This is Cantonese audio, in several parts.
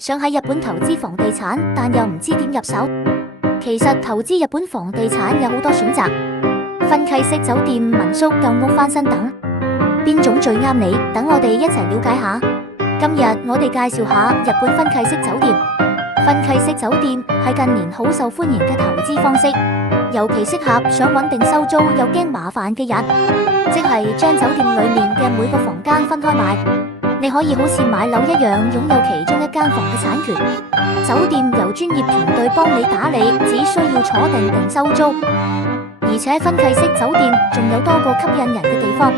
想喺日本投資房地產，但又唔知點入手。其實投資日本房地產有好多選擇，分契式酒店、民宿、舊屋翻新等，邊種最啱你？等我哋一齊了解下。今日我哋介紹下日本分契式酒店。分契式酒店係近年好受歡迎嘅投資方式，尤其適合想穩定收租又驚麻煩嘅人，即係將酒店裏面嘅每個房間分開賣。你可以好似買樓一樣擁有其中一間房嘅產權，酒店由專業團隊幫你打理，只需要坐定定收租。而且分契式酒店仲有多個吸引人嘅地方：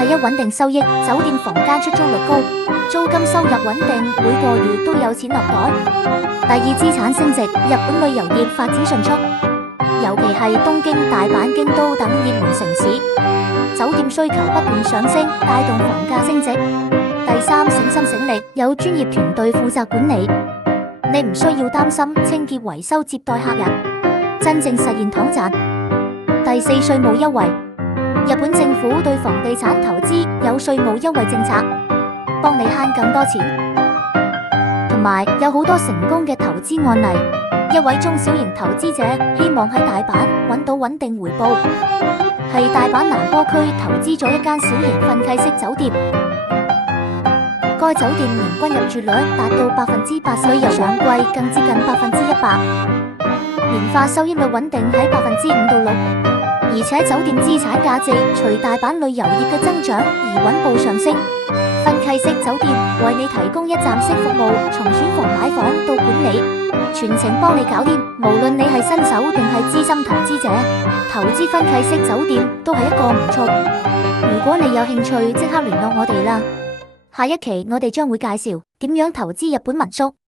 第一，穩定收益，酒店房間出租率高，租金收入穩定，每個月都有錢落袋。第二，資產升值，日本旅遊業發展迅速，尤其係東京、大阪、京都等熱門城市，酒店需求不斷上升，帶動房價升值。第三，省心省力，有專業團隊負責管理，你唔需要擔心清潔、維修、接待客人，真正實現躺賺。第四，稅務優惠，日本政府對房地產投資有稅務優惠政策，幫你慳更多錢。同埋有好多成功嘅投資案例，一位中小型投資者希望喺大阪揾到穩定回報，係大阪南波區投資咗一間小型分契式酒店。該酒店年均入住率達到80%，旅遊旺季更接近100%，年化收益率穩定喺5%到6%，而且酒店資產價值隨大阪旅遊業嘅增長而穩步上升。分契式酒店為你提供一站式服務，從選房買房到管理，全程幫你搞掂。無論你係新手定係資深投資者，投資分契式酒店都係一個唔錯。如果你有興趣，即刻聯絡我哋啦。下一期我哋將會介紹點樣投資日本民宿。